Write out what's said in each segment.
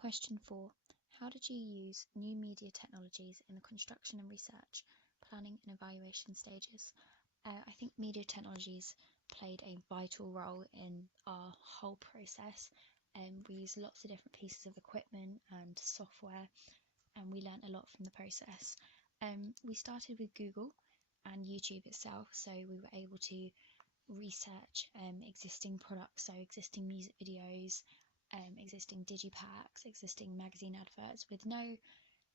Question 4. How did you use new media technologies in the construction and research, planning and evaluation stages? I think media technologies played a vital role in our whole process. We used lots of different pieces of equipment and software, and we learnt a lot from the process. We started with Google and YouTube itself, so we were able to research existing products, so existing music videos, existing digipacks, existing magazine adverts, with no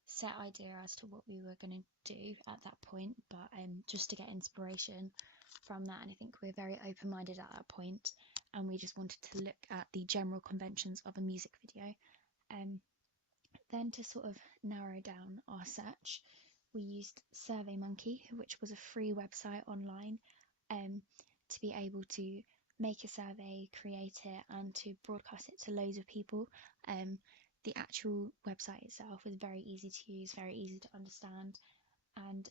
set idea as to what we were going to do at that point, but just to get inspiration from that. And I think we were very open-minded at that point, and we just wanted to look at the general conventions of a music video. Then to sort of narrow down our search, we used SurveyMonkey, which was a free website online, to be able to make a survey, create it, and to broadcast it to loads of people. The actual website itself was very easy to use, very easy to understand, and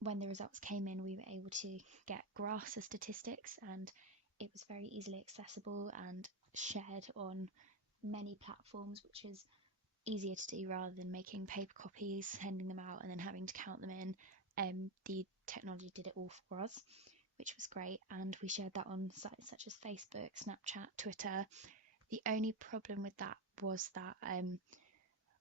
when the results came in, we were able to get graphs of statistics, and it was very easily accessible and shared on many platforms, which is easier to do rather than making paper copies, sending them out, and then having to count them in. The technology did it all for us, which was great, and we shared that on sites such as Facebook, Snapchat, Twitter. The only problem with that was that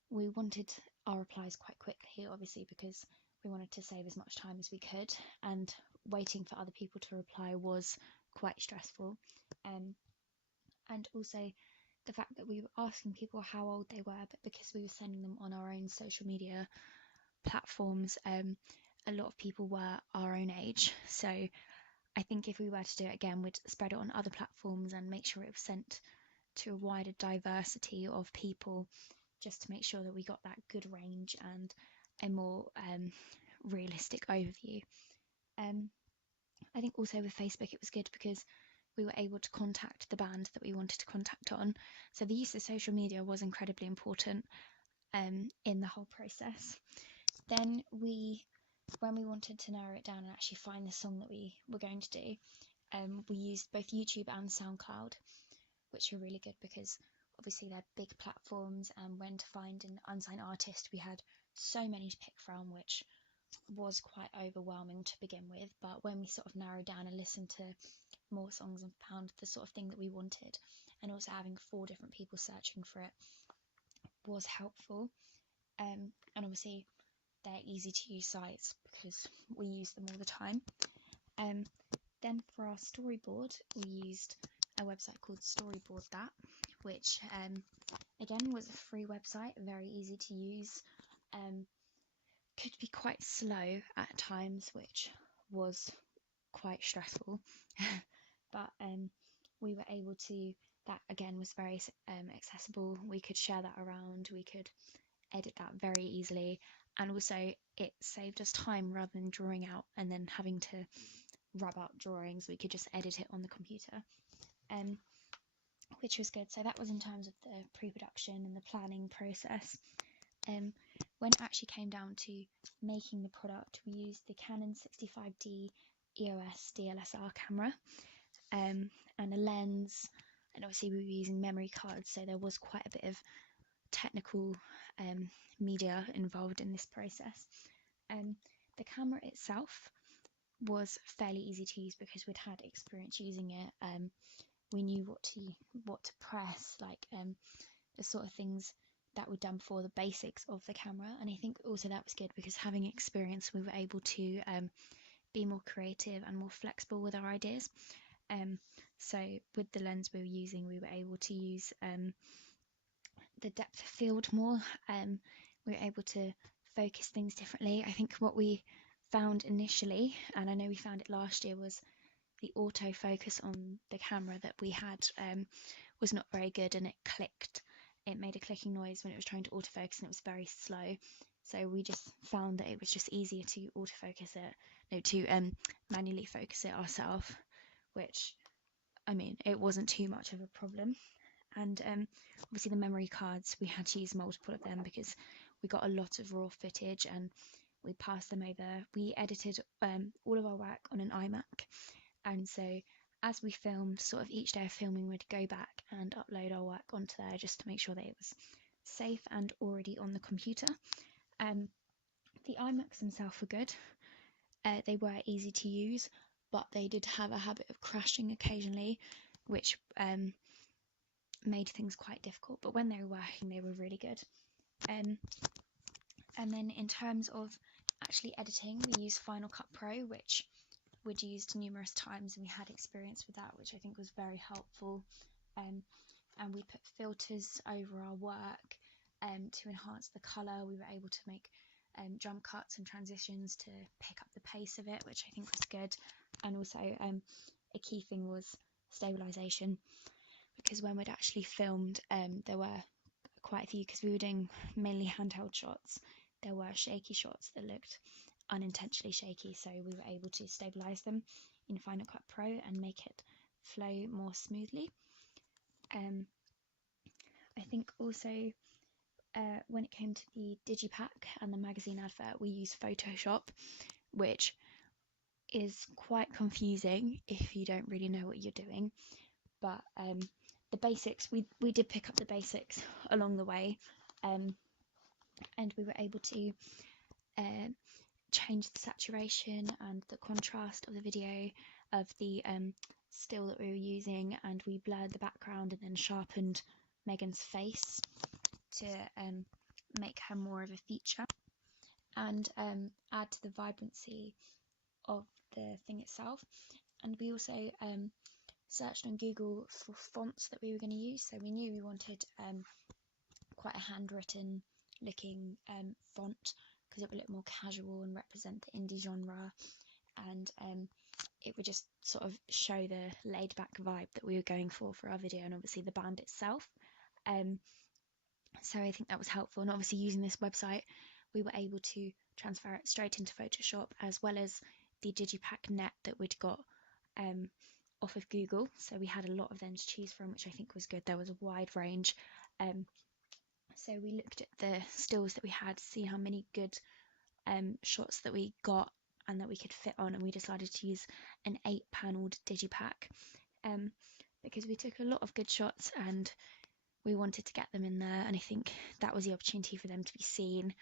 we wanted our replies quite quickly, obviously, because we wanted to save as much time as we could, and waiting for other people to reply was quite stressful. And also the fact that we were asking people how old they were, but because we were sending them on our own social media platforms, a lot of people were our own age. So I think if we were to do it again, we'd spread it on other platforms and make sure it was sent to a wider diversity of people, just to make sure that we got that good range and a more realistic overview. I think also with Facebook it was good because we were able to contact the band that we wanted to contact on. So the use of social media was incredibly important in the whole process. Then when we wanted to narrow it down and actually find the song that we were going to do, we used both YouTube and SoundCloud, which were really good because obviously they're big platforms, and when to find an unsigned artist, we had so many to pick from, which was quite overwhelming to begin with. But when we sort of narrowed down and listened to more songs and found the sort of thing that we wanted, and also having 4 different people searching for it was helpful. And obviously they're easy to use sites because we use them all the time. Then for our storyboard, we used a website called Storyboard That, which again was a free website, very easy to use, could be quite slow at times, which was quite stressful. But we were able to, that again was very accessible. We could share that around, we could edit that very easily, and also it saved us time rather than drawing out and then having to rub out drawings. We could just edit it on the computer, which was good. So that was in terms of the pre-production and the planning process. When it actually came down to making the product, we used the Canon 65D EOS DSLR camera, and a lens, and obviously we were using memory cards, so there was quite a bit of technical media involved in this process. The camera itself was fairly easy to use because we'd had experience using it. We knew what to press, like the sort of things that were done before, the basics of the camera. And I think also that was good because having experience, we were able to be more creative and more flexible with our ideas. So with the lens we were using, we were able to use the depth of field more. We were able to focus things differently. I think what we found initially, and I know we found it last year, was the autofocus on the camera that we had was not very good, and it clicked. It made a clicking noise when it was trying to autofocus, and it was very slow. So we just found that it was just easier to manually focus it ourselves, which, I mean, it wasn't too much of a problem. And obviously the memory cards, we had to use multiple of them because we got a lot of raw footage and we passed them over. We edited all of our work on an iMac, and so as we filmed, sort of each day of filming, we'd go back and upload our work onto there just to make sure that it was safe and already on the computer. The iMacs themselves were good. They were easy to use, but they did have a habit of crashing occasionally, which made things quite difficult. But when they were working, they were really good. And then in terms of actually editing, we used Final Cut Pro, which we'd used numerous times, and we had experience with that, which I think was very helpful. And we put filters over our work to enhance the colour. We were able to make jump cuts and transitions to pick up the pace of it, which I think was good. And also a key thing was stabilisation, because when we'd actually filmed, there were quite a few, because we were doing mainly handheld shots. There were shaky shots that looked unintentionally shaky, so we were able to stabilise them in Final Cut Pro and make it flow more smoothly. I think also when it came to the digipack and the magazine advert, we used Photoshop, which is quite confusing if you don't really know what you're doing. But the basics, we did pick up the basics along the way, and we were able to change the saturation and the contrast of the video of the still that we were using, and we blurred the background and then sharpened Megan's face to make her more of a feature and add to the vibrancy of the thing itself. And we also searched on Google for fonts that we were going to use, so we knew we wanted quite a handwritten looking font, because it would look more casual and represent the indie genre, and it would just sort of show the laid back vibe that we were going for our video, and obviously the band itself. So I think that was helpful, and obviously using this website we were able to transfer it straight into Photoshop, as well as the digipack net that we'd got off of Google. So we had a lot of them to choose from, which I think was good. There was a wide range. So we looked at the stills that we had to see how many good shots that we got and that we could fit on, and we decided to use an 8-panelled digipack because we took a lot of good shots and we wanted to get them in there, and I think that was the opportunity for them to be seen,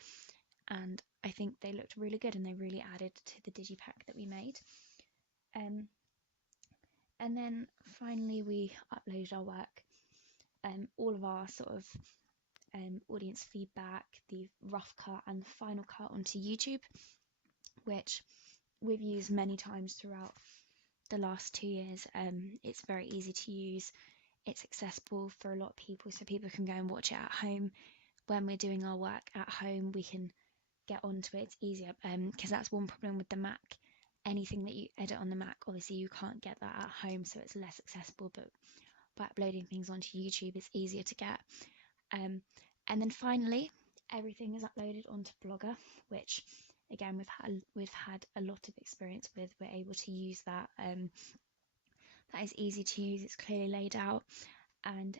and I think they looked really good and they really added to the digipack that we made. And then finally we uploaded our work, all of our sort of audience feedback, the rough cut and the final cut, onto YouTube, which we've used many times throughout the last 2 years. It's very easy to use, it's accessible for a lot of people, so people can go and watch it at home. When we're doing our work at home, we can get onto it, it's easier, because that's one problem with the Mac. Anything that you edit on the Mac, obviously you can't get that at home, so it's less accessible, but by uploading things onto YouTube it's easier to get. And then finally everything is uploaded onto Blogger, which again we've had a lot of experience with. We're able to use that. That is easy to use, it's clearly laid out, and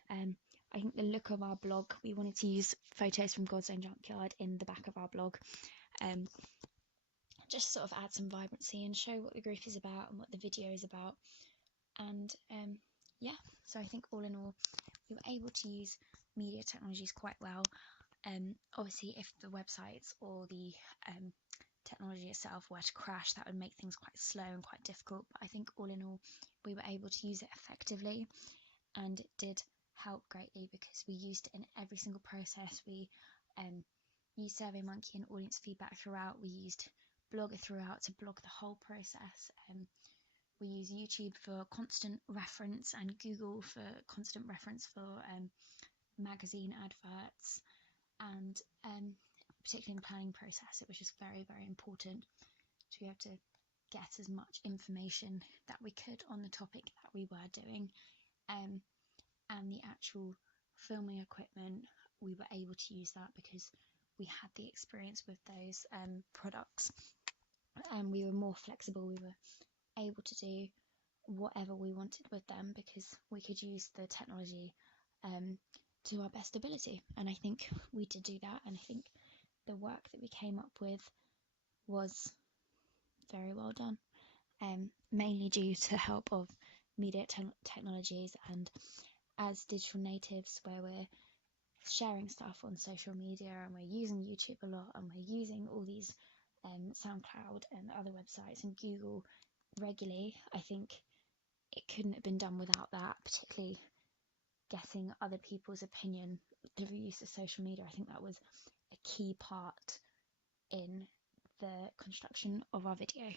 I think the look of our blog, we wanted to use photos from God's Own Junkyard in the back of our blog, just sort of add some vibrancy and show what the group is about and what the video is about. And yeah, so I think all in all we were able to use media technologies quite well. Obviously if the websites or the technology itself were to crash, that would make things quite slow and quite difficult, but I think all in all we were able to use it effectively, and it did help greatly because we used it in every single process. We used SurveyMonkey and audience feedback throughout, we used Blogger throughout to blog the whole process, we use YouTube for constant reference and Google for constant reference for magazine adverts, and particularly in the planning process it was just very, very important to be able to get as much information that we could on the topic that we were doing, and the actual filming equipment, we were able to use that because we had the experience with those products, and we were more flexible. We were able to do whatever we wanted with them because we could use the technology to our best ability, and I think we did do that, and I think the work that we came up with was very well done, mainly due to the help of media technologies, and as digital natives, where we're sharing stuff on social media and we're using YouTube a lot and we're using all these SoundCloud and other websites and Google regularly, I think it couldn't have been done without that, particularly getting other people's opinion through the use of social media. I think that was a key part in the construction of our video.